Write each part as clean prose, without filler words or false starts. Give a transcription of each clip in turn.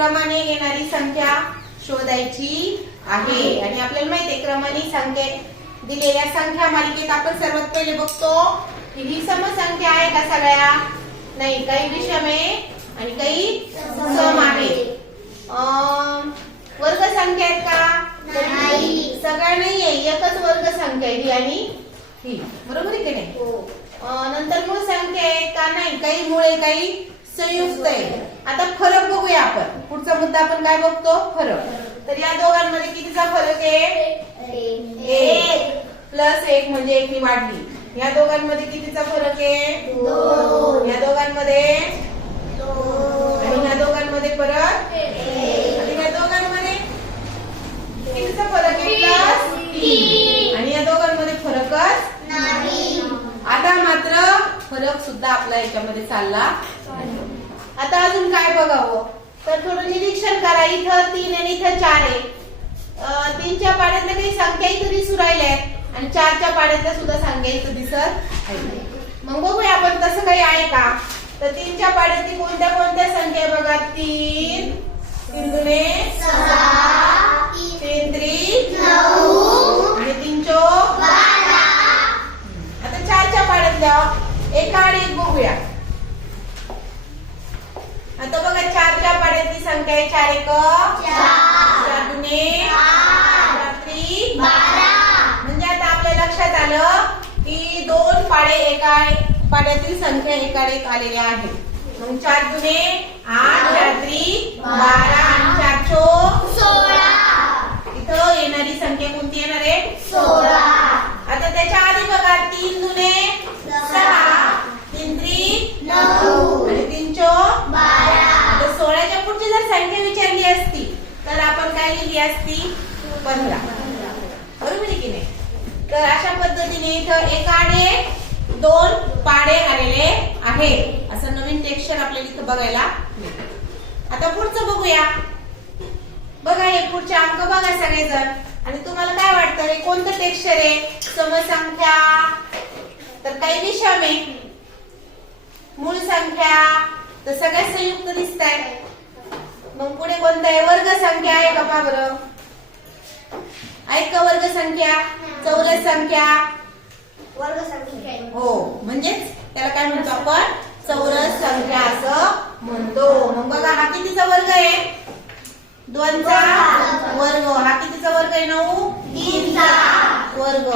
क्रमाने येणारी संख्या शोधायची आहे। आणि आपल्याला माहिती आहे क्रमाने संख्या दिलेल्या संख्या मालिकेत आपण सर्वात पहिले बघतो की ही समसंख्या आहे का सगळ्या? नाही, काही विषम आहे आणि काही सम आहे। वर्ग संख्या आहेत का? नाही, सगळ्या नाहीये, एकच वर्ग संख्या आहे ही आणि ही, बरोबर आहे की नाही? नंतर मूळ संख्या आहे का? नाही, काही मूळ आहे काही संयुक्त आहे। आता फरक बघूया आपण, पुढचा मुद्दा आपण काय बघतो? फरक। तर या दोघांमध्ये कितीचा फरक आहे? 1 प्लस 1 म्हणजे 1 नी वाढली। या दोघांमध्ये कितीचा फरक आहे? 2। या दोघांमध्ये आणि या दोघांमध्ये परत आणि या दोघांमध्ये कितीचा फरक आहे? प्लस 3। आणि या दोघांमध्ये फरकच नाही। आता मात्र फरक सुद्धा आपला याच्यामध्ये चालला। आता अजून काय बघावं? तर थोडं निरीक्षण करा। इथं 3 आणि इथं 4 आहे। 3च्या पाड्यातल्या काही संख्या इथं दिसू राहिल्या आणि 4च्या पाड्यातल्या सुद्धा संख्या इथं दिसत आहे। मग बघूया आपण तसं काही आहे का? तर 3च्या पाड्यातली कोणत्या कोणत्या संख्या आहे बघा? 3 3 दुने 6 3 त्रिक 9 आणि 3 चौक 12। आता 4च्या पाड्यातल्या एका आणि एक बघूया। आता बघा 4च्या पाड्यातली संख्या आहे 4 एक 4 4 दुने 4 त्रिक 12। म्हणजे आता आपल्या लक्षात आलं की दोन पाडे एका पाड्यातील संख्या एकाकडे एक आलेल्या आहेत। मग 4 दुने 8 4 त्रिक 12 आणि 4 चौक 16। इथं येणारी संख्या कोणती येणार आहे? 16। आता त्याच्या आधी बघा 3 दुने 6 3 त्रिक 9 आणि 3 चौक 12। आता 16च्या पुढची जर संख्या विचारली असती तर आपण काय लिहिली असती? 15, बरोबर आहे की नाही? तर अशा पद्धतीने इथं एकाडे दोन पाडे आलेले आहेत। असं नवीन टेक्स्चर आपल्याला इथं बघायला मिळतं। आता पुढचं बघूया। बघा हे पुढचे अंक बघा सगळेजण आणि तुम्हाला काय वाटतं हे कोणतं टेक्स्चर आहे? समसंख्या तर काही विषम आहे, मूळ संख्या तर सगळ्या संयुक्त दिसत आहे। मग पुढे कोणतं आहे? वर्ग संख्या आहे का? पहा बरं, आहे का वर्ग संख्या? चौरस संख्या वर्ग संख्या हो, म्हणजेच त्याला काय म्हणतो आपण? चौरस संख्या असं म्हणतो। मग बघा हा कितीचा वर्ग आहे? 2 चा वर्ग। हा कितीचा वर्ग आहे? 9 3 चा वर्ग।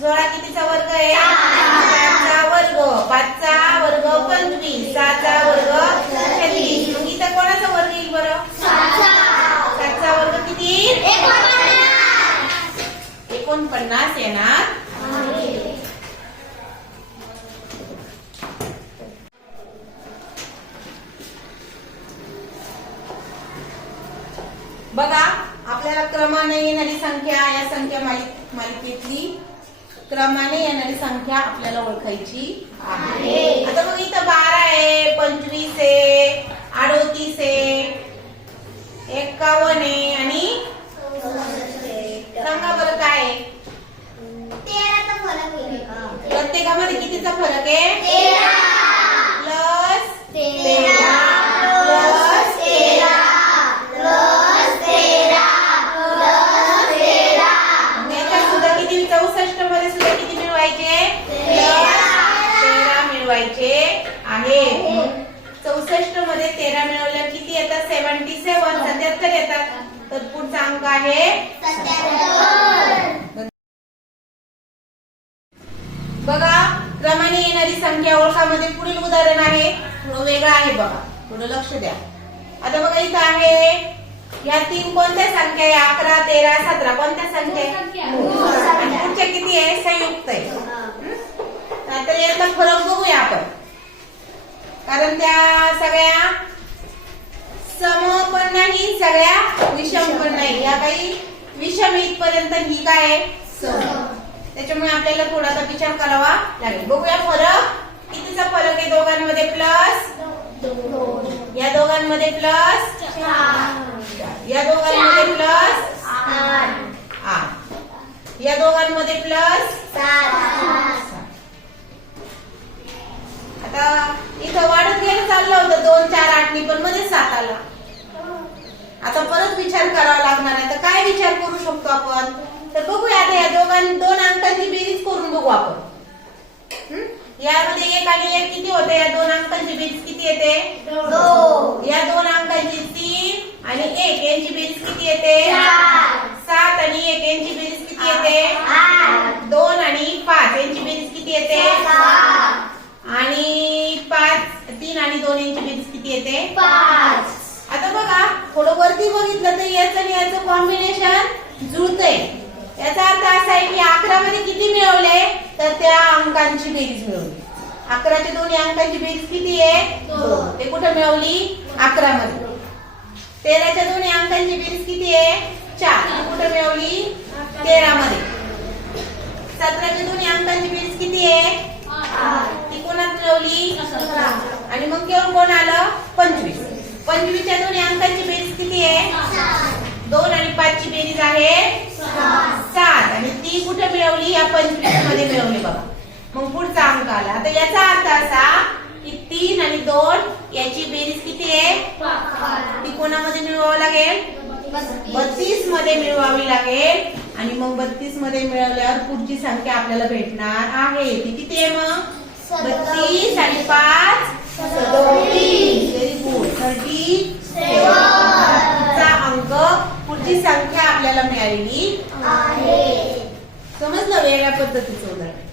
16 कितीचा वर्ग आहे? 4 चा वर्ग। 5 चा वर्ग 25 6 चा वर्ग 36। मग इथं कोणाचा वर्ग येईल बरं? 7 चा वर्ग किती? 49 येणार। बघा आपल्याला क्रमाने येणारी संख्या, या संख्या मालिकेतली क्रमाने येणारी संख्या आपल्याला ओळखायची आहे। आता बघ इथं 12 आहे 25 आहे 38 आहे 51 आहे आणि सांगा बरं काय आहे? 13चा फरक आहे। प्रत्येकामध्ये कितीचा फरक आहे? 13 प्लस 13 प्लस 13 प्लस 13 प्लस 13। याच्यात सुद्धा किती? 64 मध्ये सुद्धा किती मिळवायचे? प्लस 13 मिळवायचे आहे। 64 मध्ये 13 मिळवल्यावर किती येतात? 77 77 येतात। तर पुढचा अंक आहे 77। बघा क्रमाने येणारी संख्या ओळखामध्ये पुढील उदाहरण आहे, थोडं वेगळं आहे बघा, थोडं लक्ष द्या। आता बघा इथं आहे या 3 कोणत्या संख्या आहे? 11 13 17 कोणत्या संख्या आहे? आणि पुढच्या किती आहे? संयुक्त आहे। आता याचा फरक बघूया आपण, कारण त्या सगळ्या सम पण नाही सगळ्या विषम पण नाही। या काही विषम इथपर्यंत ही काय आहे? सम। त्याच्यामुळे आपल्याला थोडासा विचार करावा लागेल। बघूया फरक कितीचा फरक आहे दोघांमध्ये? प्लस 2। या दोघांमध्ये प्लस 4। या दोघांमध्ये प्लस 8। या दोघांमध्ये प्लस 7। आता इथं वाढत गेलं चाललं होतं 2 4 8 नी, पण मध्ये 7 आला। आता परत विचार करावा लागणार आहे. तर काय विचार करू शकतो आपण? तर बघूया आता या दोन अंकांची बेरीज करून बघू आपण. यामध्ये 1 आणि 1 किती होते? या दोन अंकांची बेरीज किती येते? 2. या दोन अंकांची 3 आणि 1 यांची बेरीज किती येते? 7 आणि 1 यांची बेरीज किती येते? 2 आणि 5 यांची बेरीज किती येते? आणि 3 आणि 2 यांची बेरीज किती येते? 5. आता बघा थोडं वरती बघितलं तर याचं आणि याचं कॉम्बिनेशन जुळतंय. याचा अर्थ असा आहे की 11 मध्ये किती मिळवले? तर त्या अंकांची बेरीज मिळवली. 11च्या दोन्ही अंकांची बेरीज किती आहे? 2. ते कुठे मिळवली? 11 मध्ये. 13च्या दोन्ही अंकांची बेरीज किती आहे? 4. ती कुठे मिळवली? 13 मध्ये. 17च्या दोन्ही अंकांची बेरीज किती आहे? 8. ती कोणात मिळवली? आणि मग केवळ कोण आलं? 25. 25च्या दोन्ही अंकांची बेरीज किती आहे? 2 आणि 5 ची बेरीज आहे 7 आणि ती कुठे मिळवली? या 25 मध्ये मिळवली बघा. मग पुढचा अंक आला. आता याचा अर्थ असा की 3 आणि 2 याची बेरीज किती आहे? 5. ती कोणामध्ये मिळवावी लागेल? 32 मध्ये मिळवावी लागेल. आणि मग 32 मध्ये मिळवल्यावर पुढची संख्या आपल्याला भेटणार आहे. ती किती आहे मग? 32 आणि 5 37. Very good. 37 चा अंक पुढची संख्या आपल्याला मिळालेली आहे. समजलं? वेगळ्या पद्धतीचं उदाहरण.